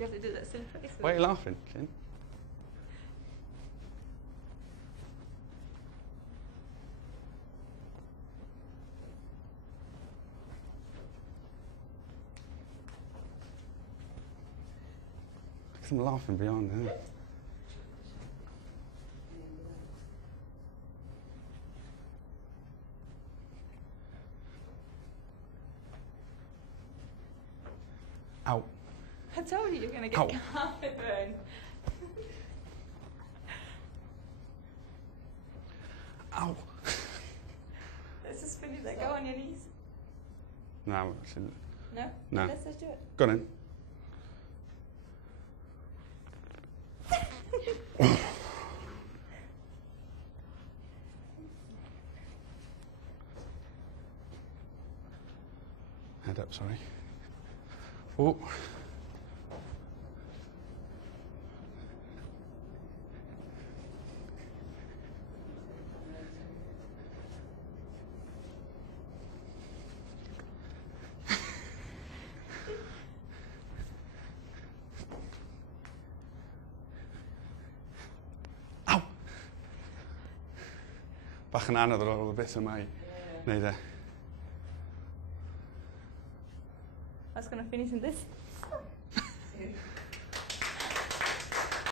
Do you have to do that silly face? Why are you laughing, Jen? I'm laughing beyond here. Ow. I told you you're going to get Ow. carpet burn. Ow. Let's just finish that. Go on your knees. No, I shouldn't. No? No. Let's just do it. Go on then. Head up, sorry. Oh. Au! Bach yn anodd ar ôl y bit yma i wneud e. I was going to finish in this.